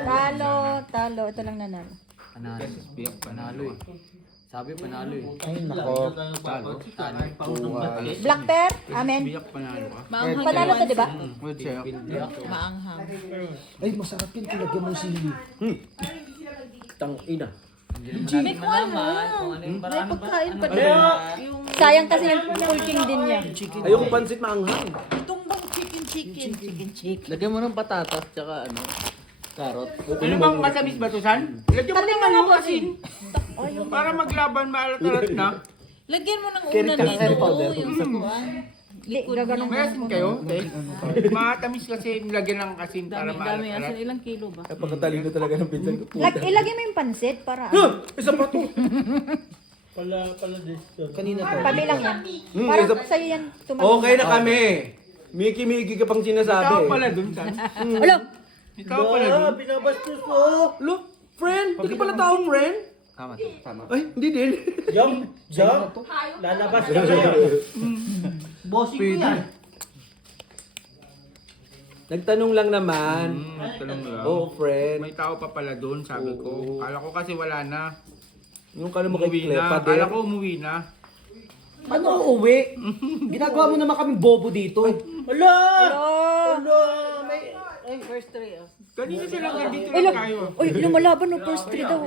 Talo. Talo. Ito lang nanalo. Panalo. Biyak panalo eh. Sabi, panalo eh. Ay, nako. Black pear? Amen. Biyak panalo ka. Maanghang Panalo to, di ba? What siya? Maanghang. Ay, masarap yun. Ilagyan mo sili. Tang ina. May pagkain pa din. Yung Sayang kasi yung pulking din niya. Ayoko pansit maanghang. itong bang chicken. Lagyan mo ng patatas, tsaka ano, carrot. Ano bang matamis ba to, San? Lagyan mo Taling ng mo ano na, asin. Para maglaban, maalat-alat na. Lagyan mo ng unan dito. Yung sabuan. Gaganong May asin kayo? Matamis kasi lagyan ng asin para Dami maalat-alat. asin. Ilang kilo ba? Pagkatalino talaga ng pinsan ko. Ilagay mo yung pansit para Isa pa to. Pala dito. Kanina to. pabilang yan. Para sa'yo yan tumalong. Okay na kami. Miki-miki ka pang Ikaw sinasabi. pala dun, San. Alo! Ikaw pala dun. Binabastos mo. Look, friend. Hindi pala taong friend. Tama. Ay, hindi din. Jump. Lalabas ka kayo. Bossing ko yan. Nagtanong lang naman. Tanong lang. Oo, friend. May tao pa pala dun, sabi ko. Kala ko kasi wala na. Yung kala mo kay Umuwi na. Clepa Kala din. ko umuwi na. Ano uuwi? Ginagawa mo naman kaming bobo dito. Hala! Hala! May... Ay, first three. Oh. Kanina sila nandito lang tayo. Uy, lumalaban no first three daw.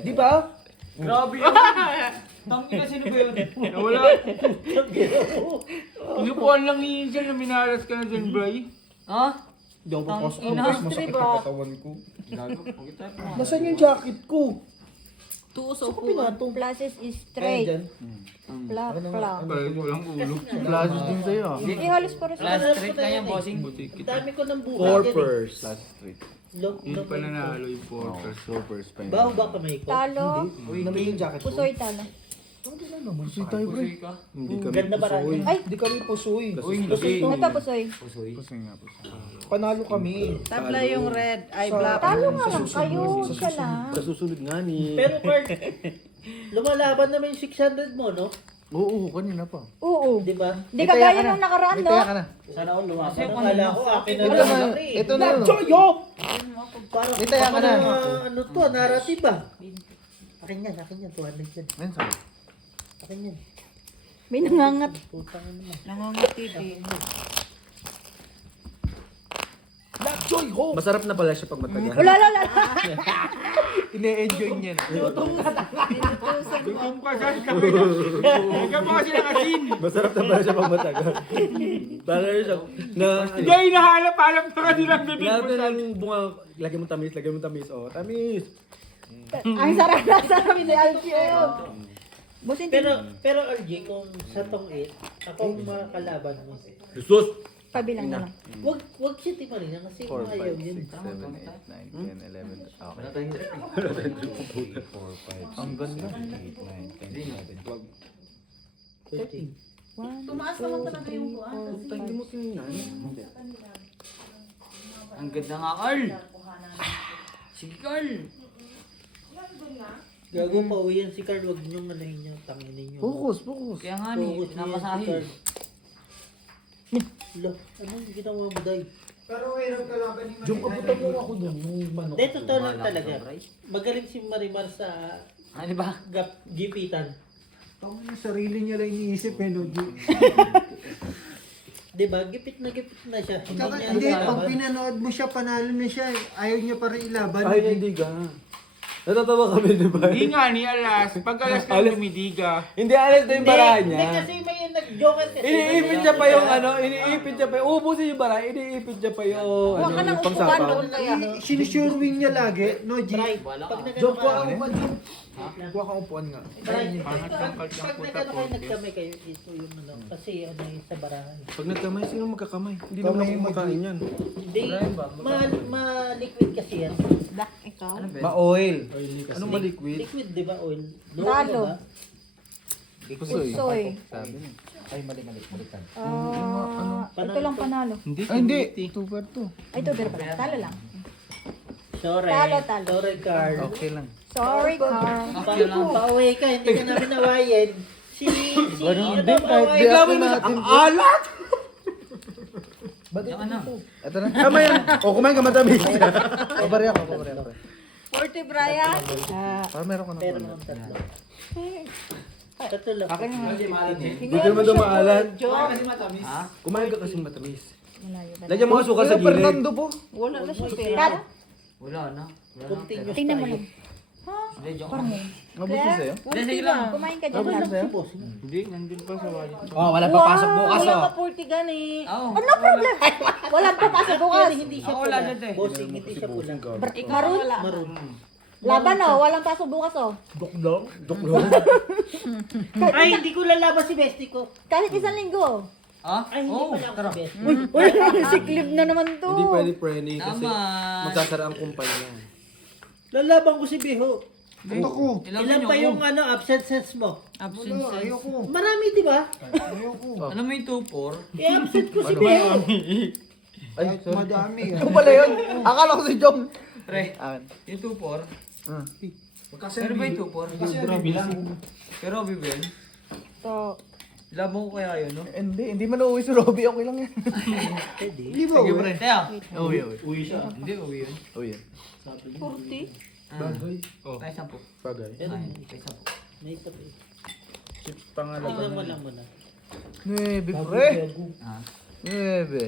Di ba? Grabe yun. Tangina, sino ba yun? Wala. Inupuan lang yun dyan na minalas ka na dyan, Bray. Ha? Hindi ako papasok. Ina, Masakit three ang ba? katawan ko. Nasaan yung jacket ko? Tuso po. Pluses is straight. Ayan dyan. Plak, plak. Bray, walang ulo. Flashes din sa'yo. Ihalos para sa Straight na yan, bossing. Dami ko ng buka. Corpers. Yun pala nahalo yung porters. Baho ba kamay ko? talo. Namit yung jacket ko. Pusoy talo. Pusoy tayo, bro. Hindi kami Ganda ba pusoy. Ay, Hindi kami pusoy. ito pusoy. Panalo kami. Tabla yung red. Ay, black. Talo nga lang kayo. Siya lang. Sa susunod nga ni... Pero Kurt, lumalaban naman yung 600 mo, no? Oo, kanina pa. Oo. Di ba? Di ka gaya nung nakaraan, no? Sana ako lumaban. Akala ko akin na Ito lang na. laki. Ito na. Choyo! Parang Itaya ka na. Ano to, narrative ah. Akin yan, 200 yan. Akin yan. May nangangat. Putang ano naman. Nangangatiti. Joy ho! Masarap na pala siya pag matagal. Wala, wala. Ine-enjoy niya. Gutom ka, San. Ikaw pa kasi nakasin. Masarap na pala siya pag matagal. Para siya na... Hindi, hinahalap-halap na kanilang bibig Lahat mo, na San. ng bunga, lagyan mo tamis, lagyan mo tamis. Oh, tamis. Ang sarap na sarap ni Alfio. Boss, hindi. Pero RJ, kung sa tong 8, ako ang mga kalaban mo. Jesus! Pabilang na lang. Wag siya timarin kasi ayaw yun. 7, 8, 9, 10, 11. Okay. Ang ganda. 8, 9, 10, 11, 12. Tumaas naman talaga yung buwan. Hindi mo tingnan. Ang ganda nga, Carl. Sige, Carl. Gago pa uwi yan si Carl, wag niyong anahin niyo, tanginin niyo. Focus. Kaya nga ni, Focus niyo yan si pinamasahe. Carl. Lo, anong ginawa mo, Day? Pero mayroon ka laban ni Diyon kabutan mo ako doon. Yung manok. Hindi, totoo lang talaga. Magaling si Marimar sa Ano ba? gipitan. Tama na, sarili niya lang iniisip eh, no? Diba? Gipit na siya. Hindi, pag pinanood mo siya, panalo na siya. Ayaw niya pa rin ilaban. Ay, hindi ka. Natatawa kami, di ba? Hindi nga ni alas. Pag alas na lumidiga. Hindi alas na yung barahan Hindi niya. kasi may nag-joke kasi. Iniipit niya pa yung ano, iniipit niya pa yung, ubusin yung barahan, iniipit niya pa yung, Huwag ka nang yung upuan pangsapaw. doon kaya. Sinusurewing niya lagi, no, G? Bray, pag Diyon, kuha nagkano kang upuan dyan. Kuha kang upuan nga. Pangat ng kalsang pag puta nagkano po. kayo nagkamay kayo, ito yung ano, kasi ano yung sa barahan. Pag nagkamay, sino magkakamay? Hindi naman ako kumakain yan. Hindi, ma-liquid kasi yan. Black, ikaw. Ma-oil. Anong ma-liquid? Liquid, di ba, oil? Talo. Diba? Pusoy. Ay, mali, baliktad. Ito lang panalo. Hindi. Hindi. Ay, ito, pero pala. Talo lang. Sorry. Talo. Sorry, Carl. Okay lang. Sorry, Carl. Pa-away ka, hindi ka namin nawayan. Ganun ano, din, kahit away. Gawin mo siya, ang alat! Ito na. Tama yan. O, kumain ka matamis. Pabari ako. 40, Brian. Para meron ka na. Pero naman tatlo. Tatlo lang. Akin nga. Hindi ka naman dumaalan. Jong. Kumain ka kasing matamis. Malayo ba? Lagyan mo ka suka sa gilid. Fernando po. Wala na siya pera. Wala na. Continuous Tingnan mo tayo. lang. Hindi, joke Parang lang. Mabuti sa'yo. Sige lang. Kumain ka dyan. Wala si boss. Hindi, nandun pa sa wali. Oh, wala pa pasok bukas Wala oh. ka 40 gani. Oo. Ano problem? Walang papasok bukas. Hindi siya Wala pula. dyan, te. Bossing, hindi siya pula. Maroon? Maroon. Laban oh. Walang pasok bukas oh. Dokdong. Ay, hindi ko lalaban si bestie ko. Kahit isang linggo. Ah? Ay, hindi Oo, pala ako tara. si bestie. Uy, siklib na naman to. Hindi pwede preni kasi Naman. magsasara ang kumpanya. Lalaban ko si Biho. Ako. Ilan pa yung absences mo? Absence. Ayoko. Marami, di ba? Ayoko. Ano mo yung 2-4? I-absent ko si Biho. Ay, Kahit sorry. madami. Ito pala yun. Akala ko si Jom. Pre, Akin. yung 2-4. Kasi Pero ba yung 2-4? Kasi ano bilang. Pero Bibel, So, labang ko kaya yun, no? Hindi man uuwi si Robby. Okay lang yan. Hindi ba? Sige, pre. Teo. Uwi. Uwi siya. Hindi, uwi yun. Uwi yan. 40. Oh. Ay, 10. Bagay. Pero, Ay, 10. may ito. Chips Tingnan pangalaban. mo lang muna. Nuebe, pre. Ah, Nuebe.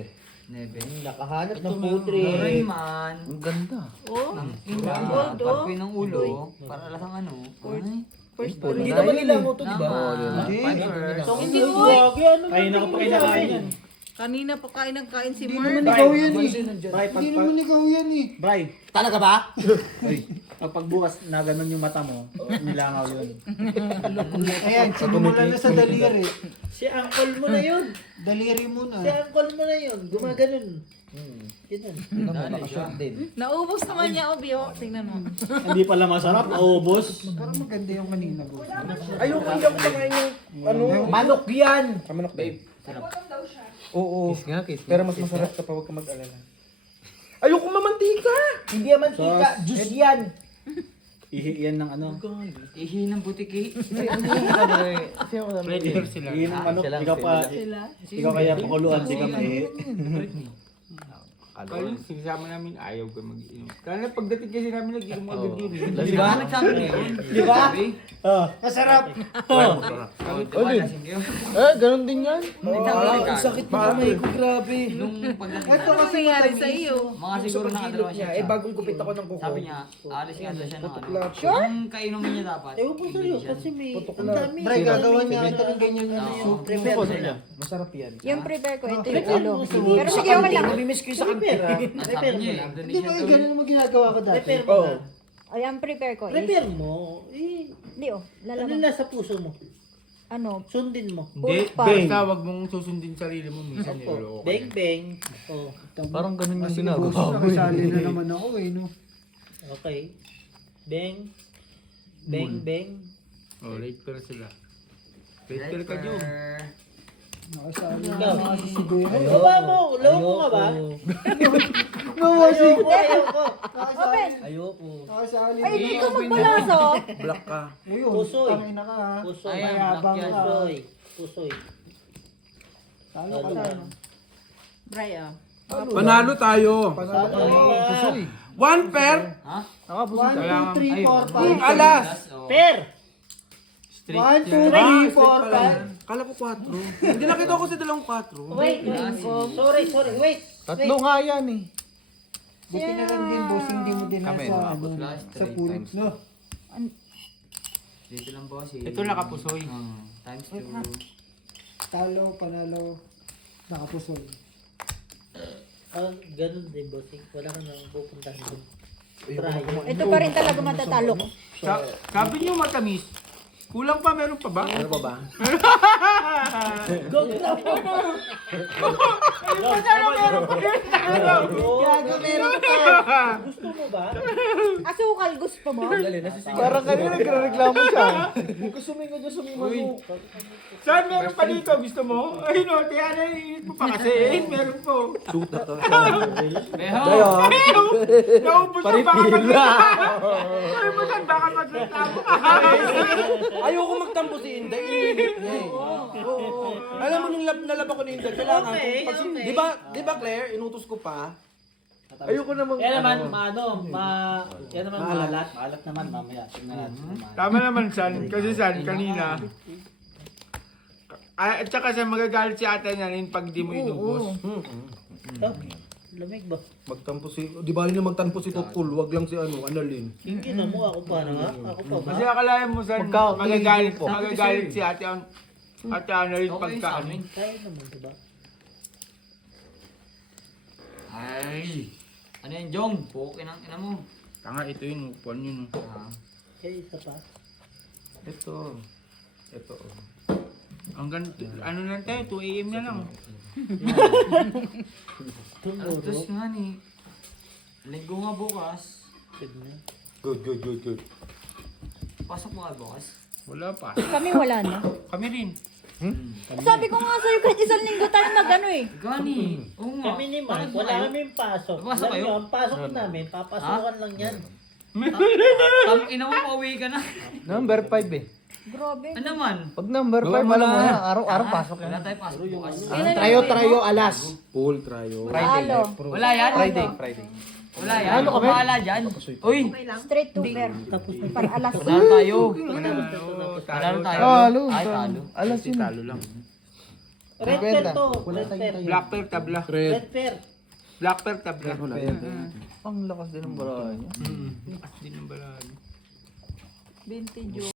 9. Nakahanap Ito ng mo, putri. Rayman. Ang ganda. Oh, Ang gold, oh. Pagpin ng ulo. Para lasang ano. Ay. First Ball. Hindi naman nila mo to, Tama. Hindi. Fibers. Hindi, uy. Kaya na ko pa kinakain yan. Kanina pa kain ng kain si Hindi Mark. naman ikaw yan eh. Bray, Hindi naman ikaw yan eh. Bray, Talaga ba? pag bukas na ganun yung mata mo, nilangaw yun. Ayan, sinimula na sa daliri. Si uncle mo na yun. Daliri muna. Si uncle mo na yun. Gumaganon. Ganun. Dali siya. Naubos naman niya, Obio. Tingnan mo. Hindi pala masarap, naubos. Parang maganda yung kanina ko. Ayoko, hindi ako kumakain yung ano. Manok yan! Kamanok, babe. Nagutom daw siya. Oo. Pero mas masarap kapag huwag ka mag-alala. Ayoko mamantika! Hindi yan mantika. Juice yan. Ihi yan ng ano. Ihi ng butiki. Predator sila. Ihi ng manok, ikaw pa. Ikaw kaya pakuluan, di ka maihi. Kaya sinasama namin ayaw ko mag-inom. Kaya pagdating kasi namin nag-inom agad yun. Di ba? Nagsabi na yun. Di ba? Ah, Masarap. Sabi ko ba lasing kayo? Ganun din yan. Ang sakit ng kamay ko, grabe. Nung pagdating Ito kasi nangyari sa iyo. mga siguro nakadalawa siya. bagong gupit ako ng kuko. Sabi niya, alis nga daw siya ng ano. Sure? Yung kainumin niya dapat. Ewan ko sa'yo kasi may ang dami. Bray, gagawa niya ito ng ganyan ano yun. Prepare sila. Masarap yan. Yung prepare ko, ito yung ulo. Pero sige, okay lang. Namimiss ko yung sa Prepare. Sabi Prepare mo niya, lang. Hindi ba eh, ganun naman ginagawa ko dati? Prepare mo na. Ay, ang prepare ko is, Prepare mo. Eh, hindi oh, ano lalaman. nasa puso mo? Ano, Sundin mo. Hindi, Pulpa. basta wag mong susundin sarili mo. Minsan niloloko ka. Bang bang. Oh, Parang ganun yung Kasi ginagawa boss, ko. nakasali na naman ako eh, no? okay. Bang. Bang bang. Oh, late pa sila. Late ka ka, Jom. Nakasali na Ikaw. naman si Bea. Gawa mo. Lawa mo ka ba? Ayoko, ayoko. Open! Ayoko. Nakasali Ay, na. hindi ka magpalaso. Black ka. Ayun, Pusoy. tangin na ka ha. Pusoy. Ayan, Mayabang black yan. ka. Pusoy. Pusoy. Talo ka Talo na. ka. Brian. Panalo tayo. Panalo ka na. One pair. Ha? 1, 2, 3, 4, 5. Alas. Per! 1, 2, 3, 4, 5. Kala ko 4. Hindi nakita ko sa dalawang 4. Wait. Sorry, sorry. Wait. Tatlo nga yan eh. Buti na lang din, boss, hindi mo din Kami, sa, tapos ano, last sa three pulit, times. no? Dito lang po si... Ito nakapusoy. Times 2. Talo, panalo, nakapusol. Ganun din, bossing. Wala ka nang pupuntahan doon. Try. Ito pa rin talaga matatalo ko. Sabi niyo matamis. Kulang pa, meron pa ba? Ano pa ba? Gago, meron pa. Gusto mo ba? Asukal, gusto mo? Parang kanina nagreklamo siya. Gusto mo nga dyan sumimanok. Saan meron pa dito? Gusto mo? Ay no, kaya naiinit mo pa kasi. Meron po. Beho! Naubos ang baka magreklamo. Naubos ang baka magreklamo. Ayoko magtampo si Inday. Iinit niya eh. Alam mo nung nalaba ko ni Inday, kailangan Okay, kung okay. Di ba Claire, inutos ko pa, Ayoko namang... Yan naman, yan naman maalat. Maalat naman mamaya. Tingnan natin. Tama naman, San. Kasi San, kanina. At saka sa magagalit si ate niya rin pag di mo inubos. Lamig ba? Magtampo si... Di ba na magtampo si Tokul? Wag lang si Annalyn. Hindi na mo, ako pa na nga. Ako pa ba? Kasi akalain mo, San, magagalit si ate Ana rin pagka ano. Kaya naman, diba? Ay. Ano yan, Jong? Pukin ang ina mo. Tanga, ito yun, upuan yun. Kaya isa pa. Ito. Hanggang, ano lang tayo, 2 AM na lang. Alas nga ni. Linggo nga bukas. Good. Pasok mo nga bukas. Wala pa. Kami wala na. Kami rin. Sabi ko nga sa'yo, kahit isang linggo tayo nag-ano eh. Gani. Oo nga. Kami ni Mark, Bakit ba wala kayo? kami pasok. Pasok Alam kayo? niyo, ang pasok namin, papasukan lang yan. Tang ina mo, pauwi ka na. Number 5 eh. Grabe. Ano naman? Pag number 5, alam mo na, araw-araw pasok Wala yan. tayo pasok bukas. Trayo, alas. Full trayo. Halo. Wala yan? Friday. Wala yan? Ano kami? Wala dyan. Uy! Straight to fair. Para alas. Panalo tayo. Talo tayo. Talo. Ay, talo. Alas yun. Talo lang. Red fair to. Red fair. Black pair tabla. Red fair. Black pair tabla. Ang lakas din ng barahan niya. Hindi nang balado. 20 June.